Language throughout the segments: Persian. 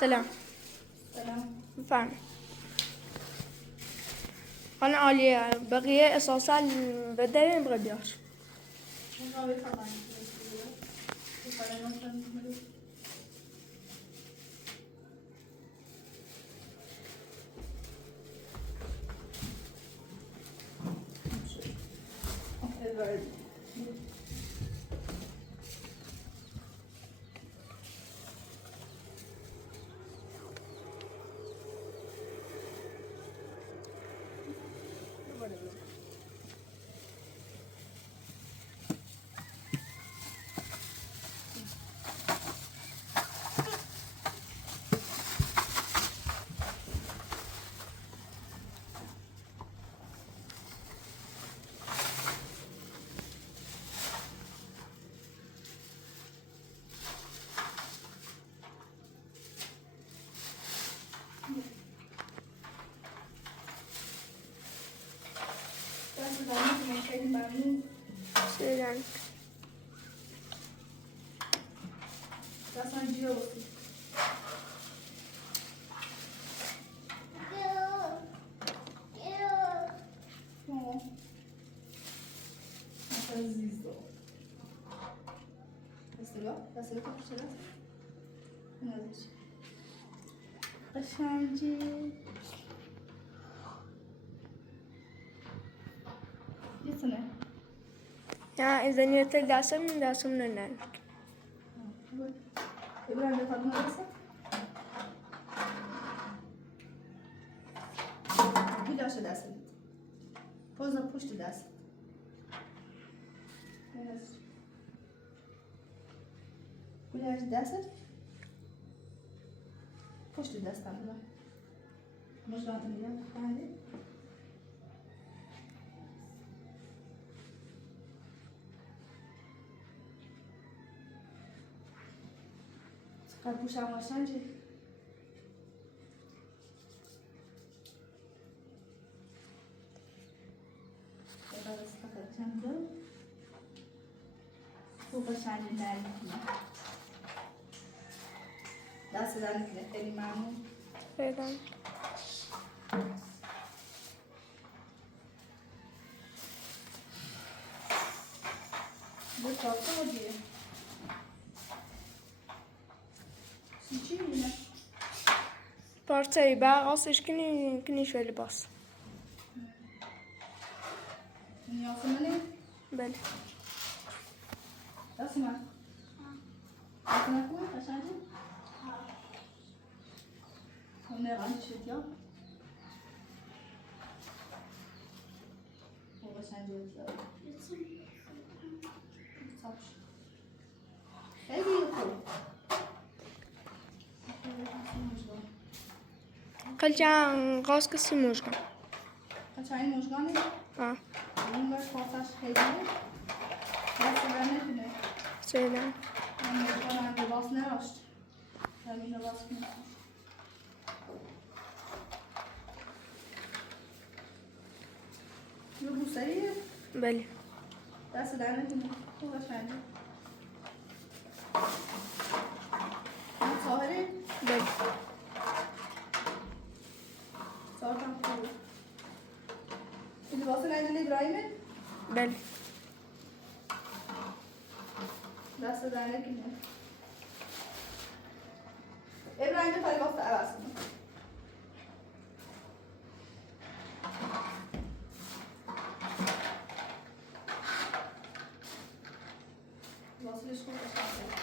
سلام. سلام. بفرمایید. خانم عالیه، بقیه اساسا بده نبغى بیار. سلام. قشنگی یتونه Ya إذا نيت داسم ننال. İbrahim de tadına nasıl? Gülaşı dersin. Pozna puştu dersin. Gülaşı dersin. Puştu dersin abla. Muşlatını yap. Hadi. Çıkar puşa maşancı. Bu başarılı derlikle. Nasıl derlikle? Elimamı. سلام. Bu tatlı mı diye? Sıçıyor yine. بارتي بقى قصش كني شوي لباس. Dünyasını ne? بله. Nasıl mı? Nasıl koy başarılı? Ne ranç ediyor? Bu başarılı ediyor. Tapş. Hadi yapalım. قلت قاس كسي موجة. Kaçayın muşkanı? اه. Bunlar kortaş hediye. Nasıl ben ne? سلام. Ben muşkanı önce bas ne açtı? Ben yine basmıyorum. Bu seri. بله. Nasıl ben ne? Bu başarılı. Sahiri. بله. Zaten kurulu. Şimdi basın elinde İbrahim'e. بله. Nasıl ben ne? İbrahim'e tabi bastı arasında. Basın işi başarılı.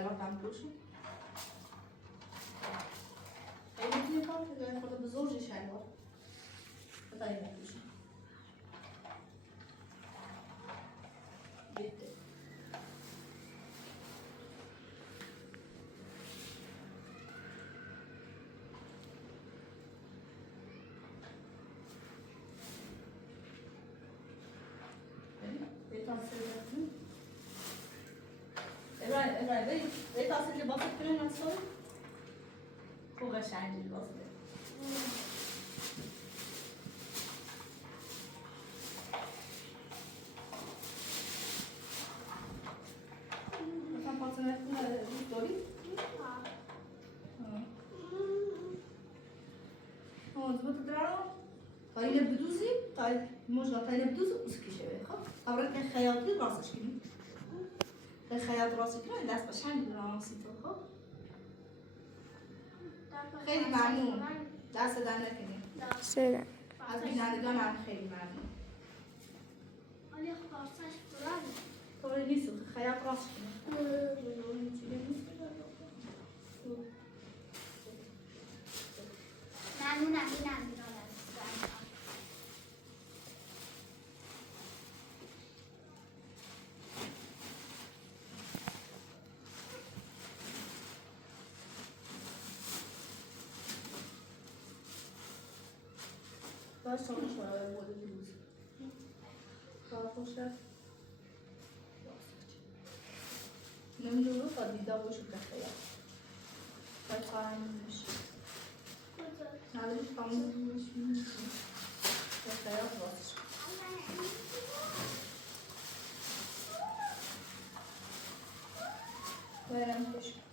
شلوار هم بلوشو خیلی میتونی کار که خود بزرگ شلوار بتایی بلوشو بیده ابراهیم به تاثیر لباس کنه نصور خوب قشنگی لباس ده مثلا پاسنه داری؟ زبط درارو تايله بدوزي تاي موجه تايله بدوزي وسكي شويه خب طبعا كان خياطي راسش كده الخياط راسك كده دست بشحن راسي خب خیلی ممنون دست دن نکنید سلام. از بینندگان هم خیلی ممنون ولی خواستش برای طوری نیست خیاط راست کنید ممنونم اینم بیرون باید شما شما مورد روز باید باشه نمیدونم تا دیده باشه که خیلی باید خواهیم میشه نداری خواهیم میشه که خیلی باشه برم بشه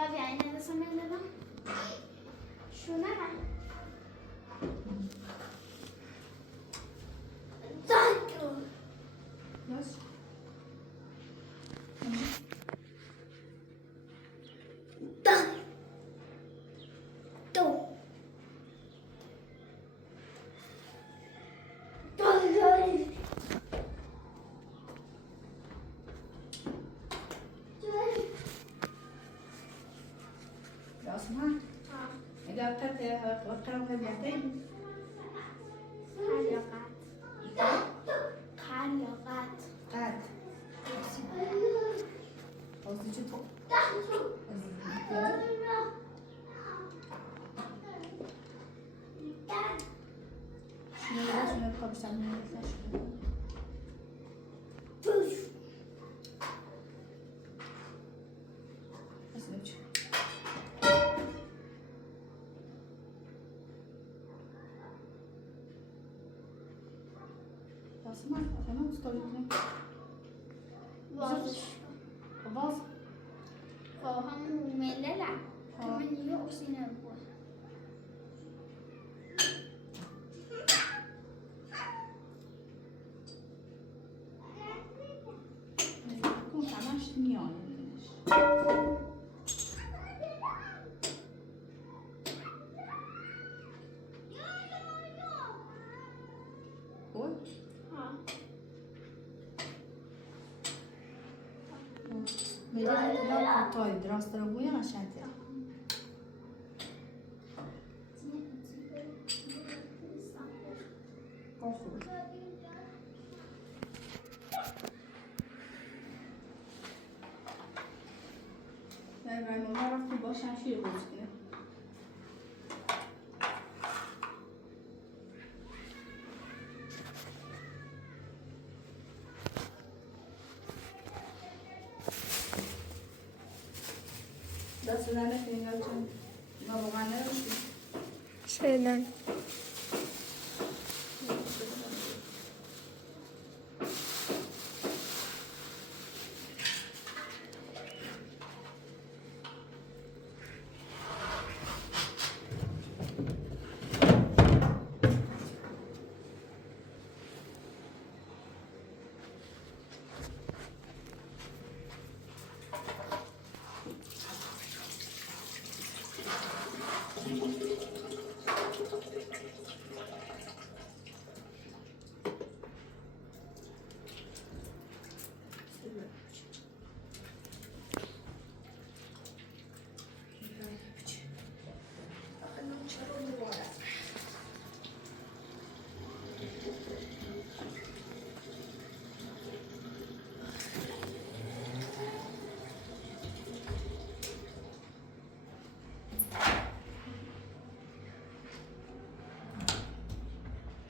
رابعه این نرسم بندازم شونه من دادو بس دو عثمان اذا وقتها بيعتين خلاقات قاد قصدي چطور شنو نبقى بس عم بس نمشي عثمان تمام استويتني بازش باز هم مللا كمان يؤسنا بوا كنت عملت ميون میگه کلام کوتاه دراز تر بویا نشنته خوب ابراهیم ما رفتیم با شمشیر بازی کنه دست زنه کنیم یا چون ما واقعا نروشیم فعلا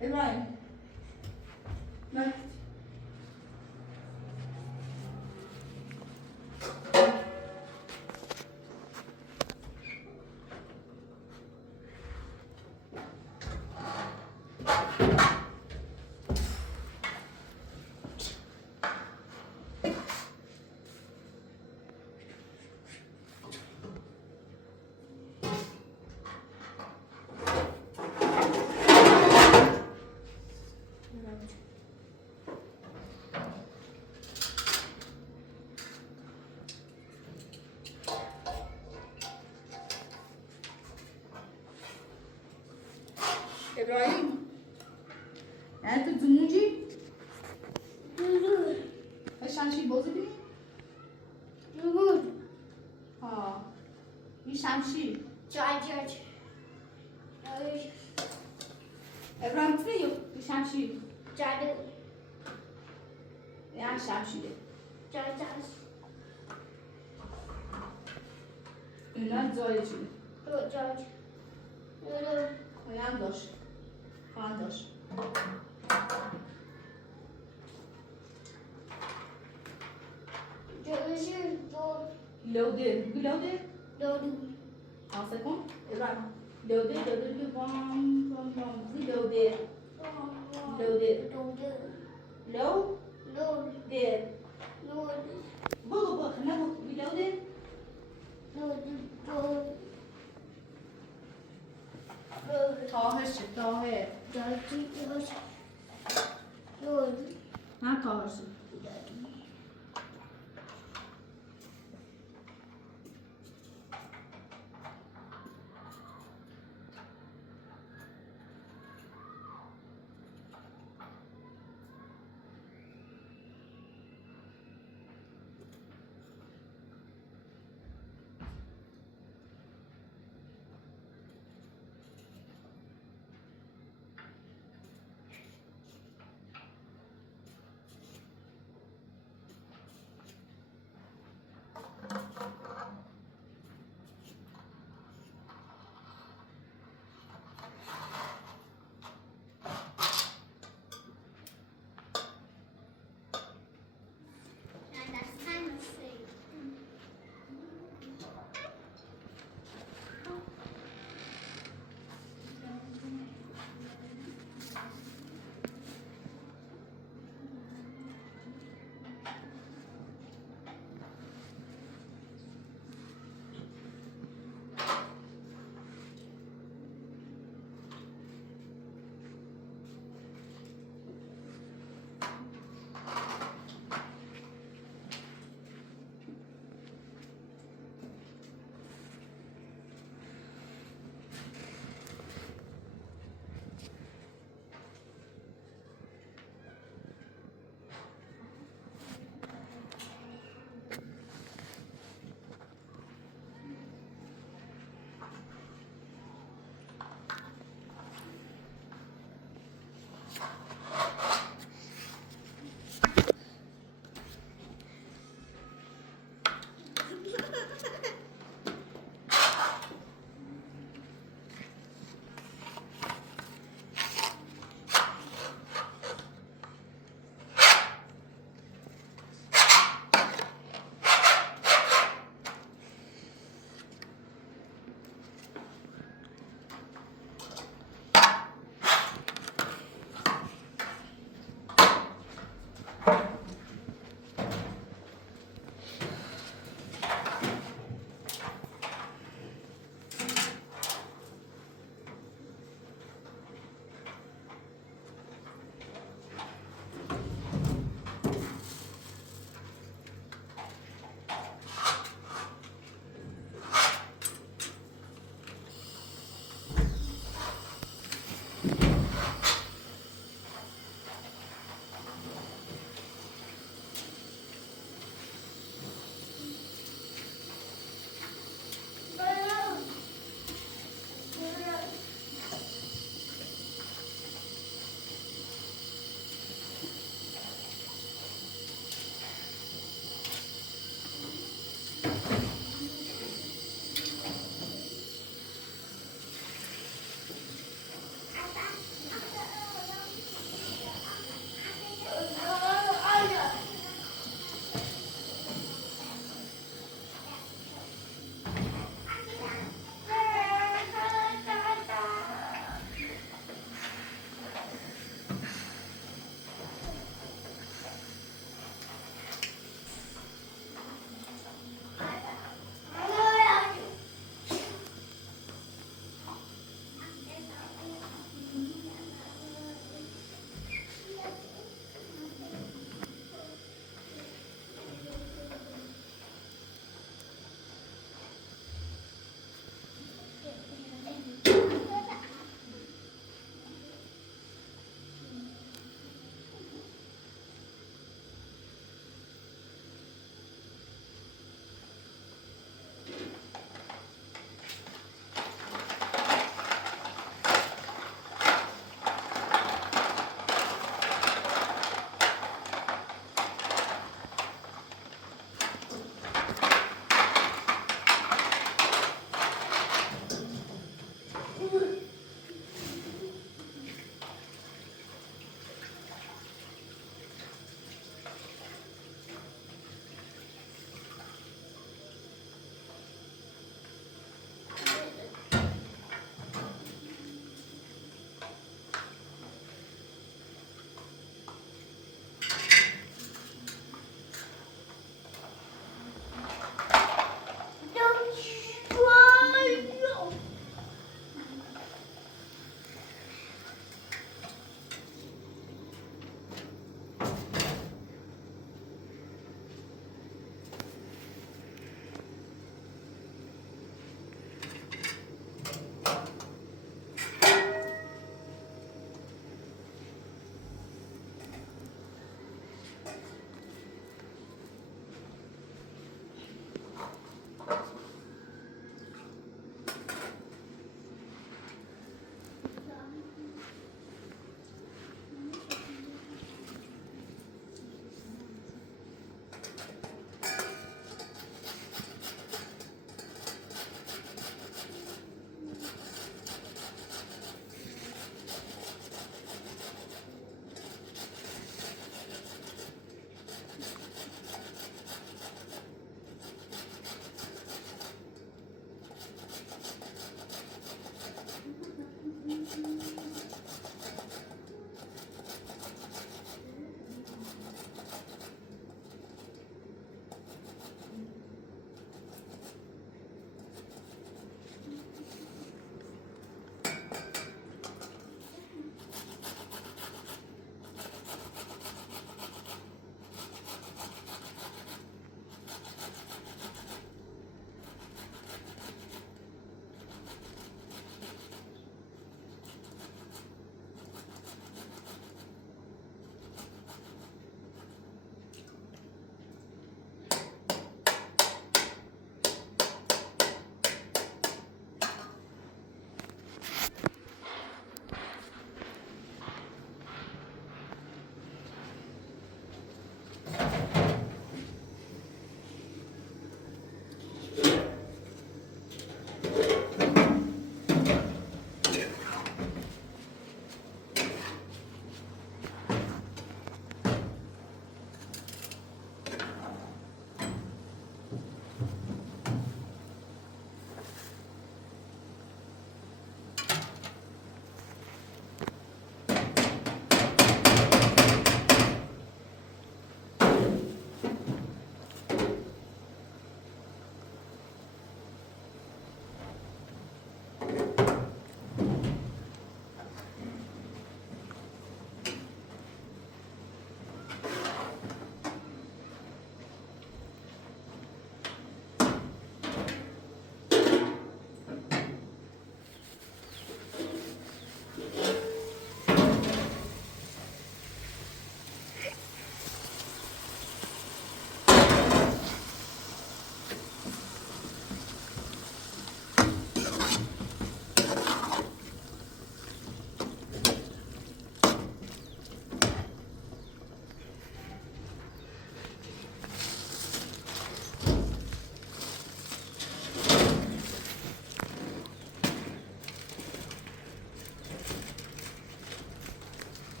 ابراهیم نه ابراهیم یعنی تو زمونجی؟ شمشیر بازی کنی؟ ها این شمشیر ابراهیم تو نیو این شمشیر یعنی شمشیره اینا زایه چیه؟ خواهیم داشت خواهم داشت لوده بگو لوده حاصل کن ابراهیم لوده لوده بگو بام بام بام بگو لوده لوده لو ده بگو بگو نه بگو بگو لوده تاهشه تاهه ها تاهشه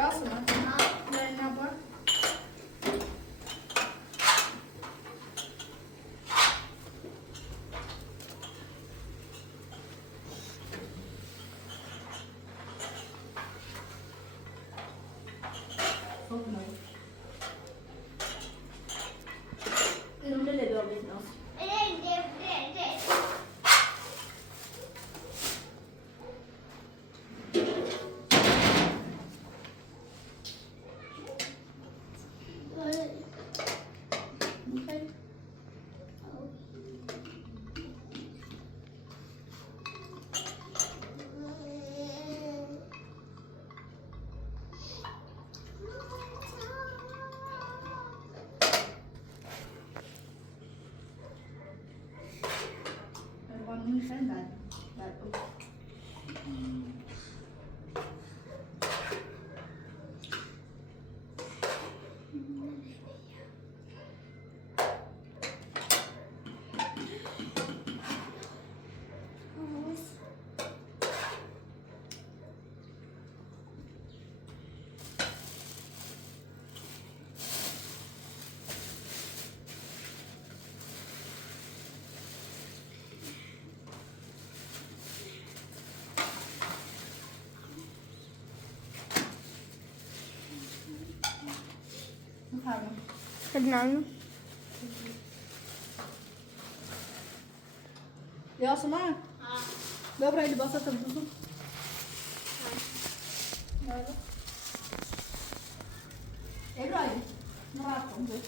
راست ما نه نبار اینو بله دو بیزنس قانون خیلی بد بود. بفرما. خیلی ممنون. یاسمن ببرای لباسات بزن. ابراهیم نراحت کن بود.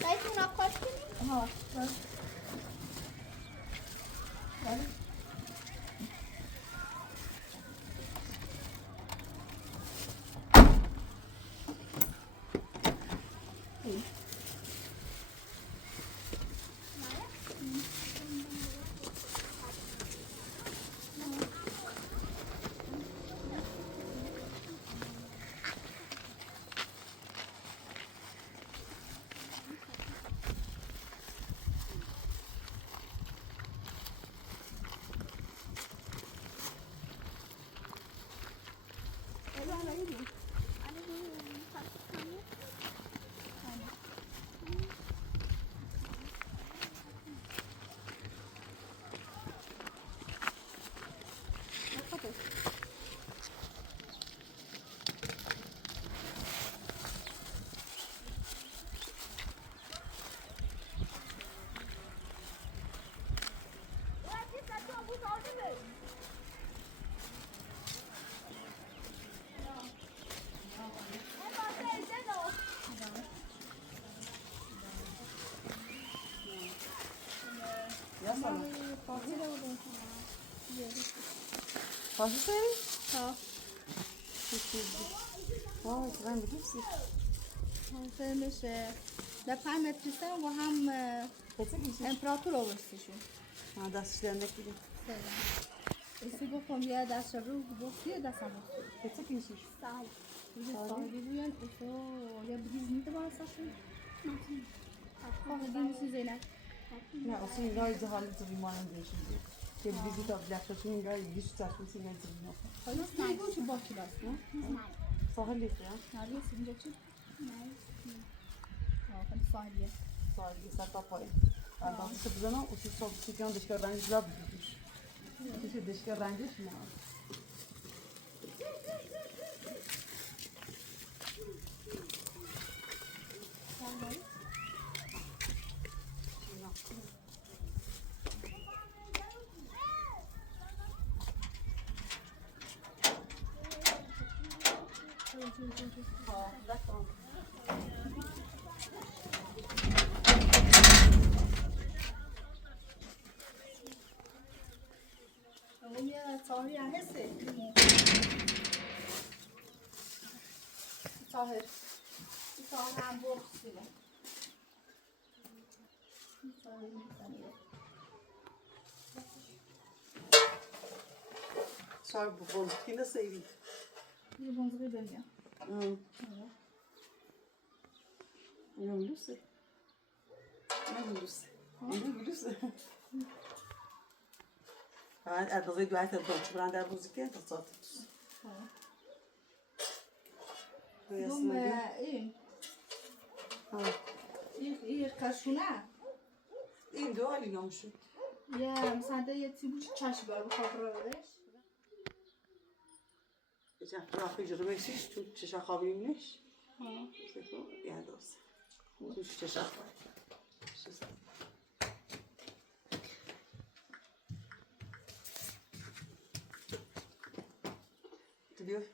باید مراقبت کنیم؟ ها بس. بله. Posso ser? Ja. Wow, ik ben benieuwd. فهمش ده 5 متر سن و هم Peki bir şey. امپراتور آورستشون Ha, dastlarında gibi. اسی گفتم یه دست رو گفت یه دست هم Peki bir şey. سال صاحبی بوین اصلا یا بگیز نیده با اصاشون خواهدی میسی زینب Ne, o şey gayet halı tırmanın değişimdi. Bizi tabletleşin gayet yüz çarpısı geldi. حالا سیگو چه با کلاس نه؟ Sahil ya. نریه سینجا چی؟ خیلی ساحلیه Sahil sarpa payı. Adam işte bu zaman o çok sıkıntı dışkı renkler bitmiş. İşte dışkı rengi ne? اون یه طاهری هم هسته طاهر طاهر هم برخصیده طاهر میزنیه Sahil bu bozukluğu nasıl sevdi? یه بانزقی بمیام Hı. İnanılıyorsun. گلوسه اینجا گلوسه فقط اندازه دوایت دانچه برن در روزی که تا ساعت دوست دوم این قشونه این دو حالی گم شد یه مثلا یه تیبوش چشم بر بخواب رو بدش چه راخی جلو بکشیش تو چشم خوابی میش یه دوست توش چشم خوابی تو بیای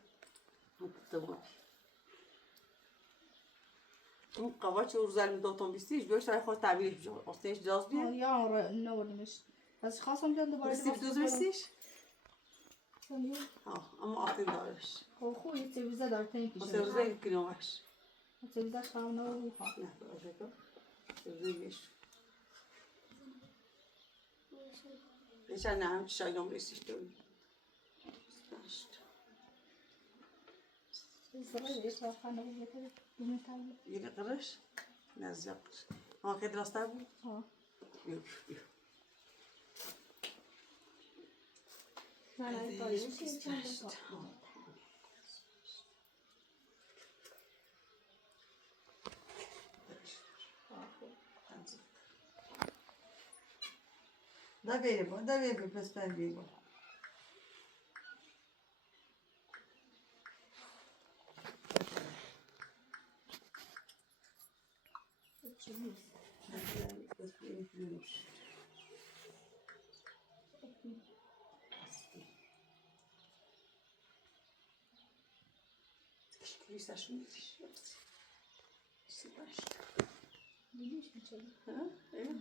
اون قواچ رو زلمی دوتون بیستیش بیاش سرای خواهد تعبیرش بجا آستینش جاز بیه یا آره نوردیمش از خواستم بیان دوباره بیستی بدوز بیستیش؟ سمیو اما آستین دارش خوب یه تلویزه داره تنکیشه سروزه یک کیلومش تلویزه خواهم نو خواه نه برای که سروزه بیش بیشتر نه هم شایدام بیستیش داریم زرای یه خانه بود بهتره دومه تایی یه قرش نزدیک آن که درسته بود بیو نه تایی میشه چند Da vereyim pes ben vereyim. Listaş mı? Listaş. Bilmiş mi çayı? Ha? Evet.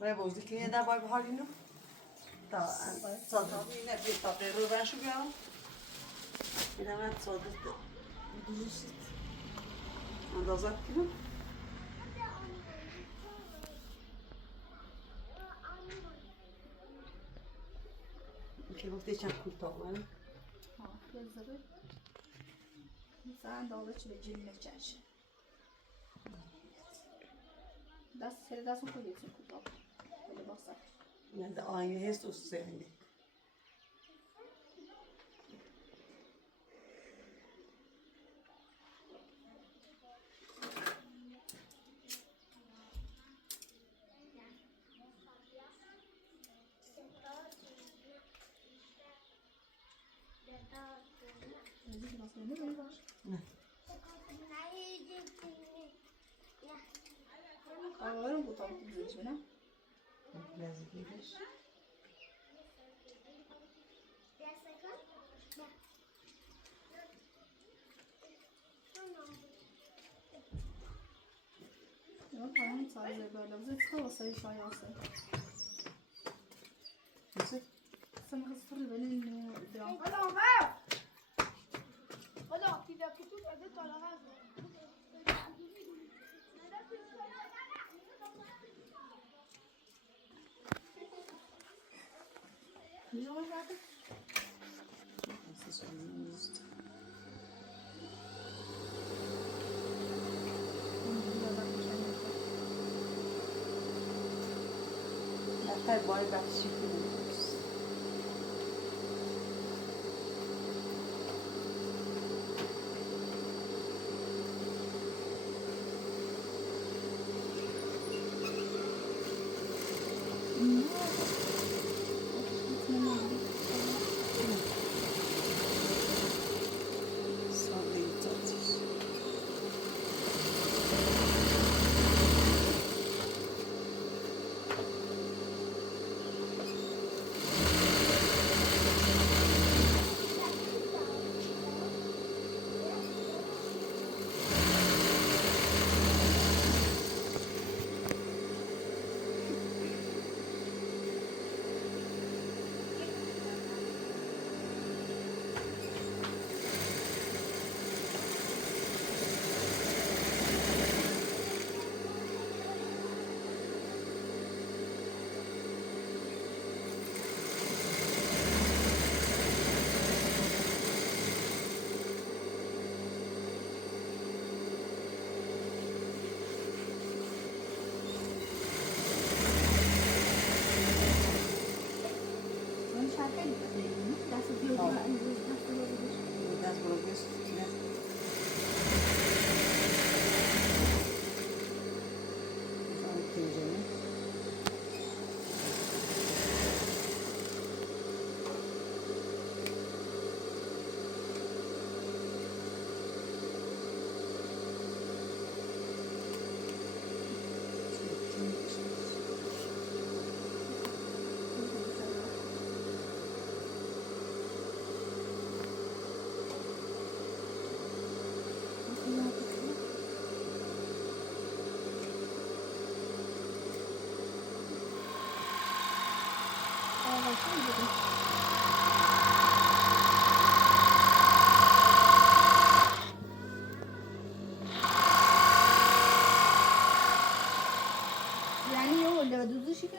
باید بازی کنی در باید بحالی نو تا صادقی نه بید تا پیرو بنشو بیارم بیدم از صادق دوزوشید اندازه کنم که گفته چند کوتاه من بذاره مثلا داغه چی به جیل نچشه دست خود یکسون کوتاه بله باسه نه ده آینه هست و سینه نه آره کوتاه دیدیش نه لذیذش یا پایان سایز بالا بزرگ تا واسه شایسته چی؟ سمع الصفر بين الدرام Voilà, tu vas plutôt faire dans la rage. Bonjour, Jacques. C'est sur le ministre. La fête, bon, elle va suffire. یعنی یه وله دوزشی که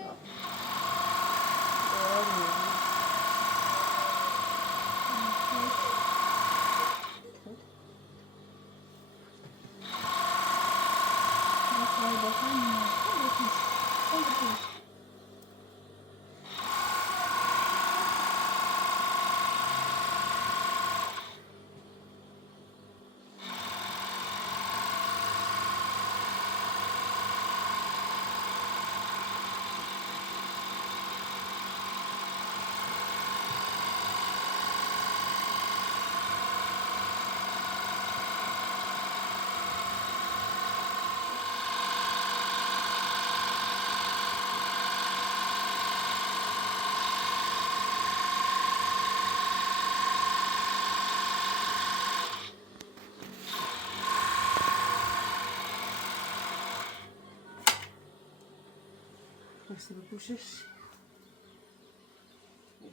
بس بپوشش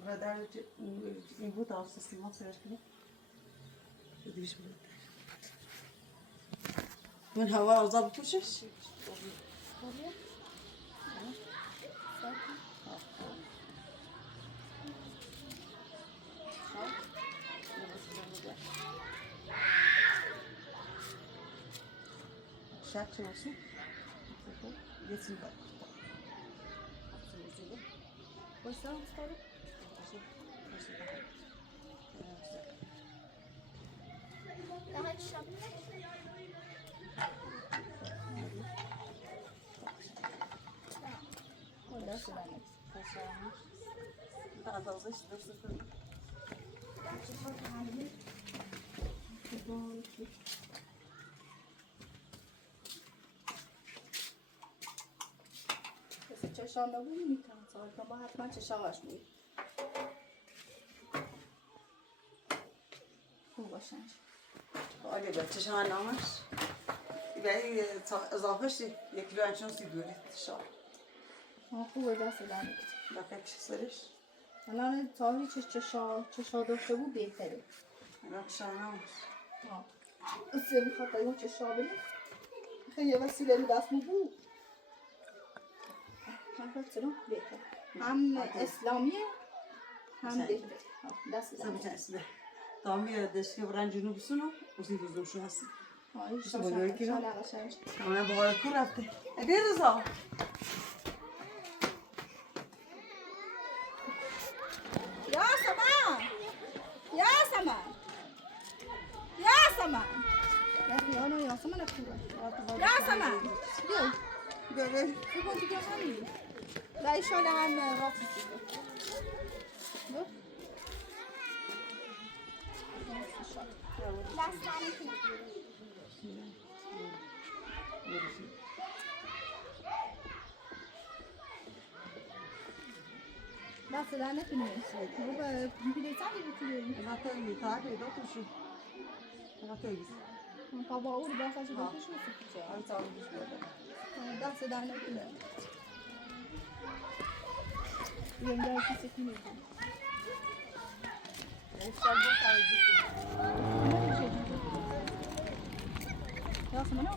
و در این بود آفت سیمان سرش کنیم دیویش بود من هوا اوضا بپوشش شک چه باشی؟ یه چیز باید وایسا استاره daha şap orada sıranız daha fazla işte چشان نبود میتونم ساعت ما حتما چشاش بود خوب باشنش آره بچه شما نامش یعنی اضافهش یک کیلو انچون سی دوری شا خوبه دست دارم دفعه کشی سرش الان تاهی چشا داشته بود بهتره الان شما نامش اصلا میخواد اون چشا بده خیلی وسیله دست مو بود بهتر هم اسلامیه هم بهتر دست دارم تامی دستی برن جنوب سونو اسی روزم شو هستی اما بقول کو رفته ادی رضا یاسمن رفیانو یاسمن اکتوبر یاسمن بله بگو دیگه همین لا ایشالا هم رافتی دست در نکنیم رو به پیلیتانی بکنیم بابا او رو بافش بکنش دست در نکنیم بیام در کسی کنیم یاسمنو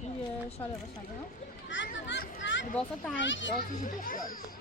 یه شاله باشنده ها لباسات تنگ آتیشی داشت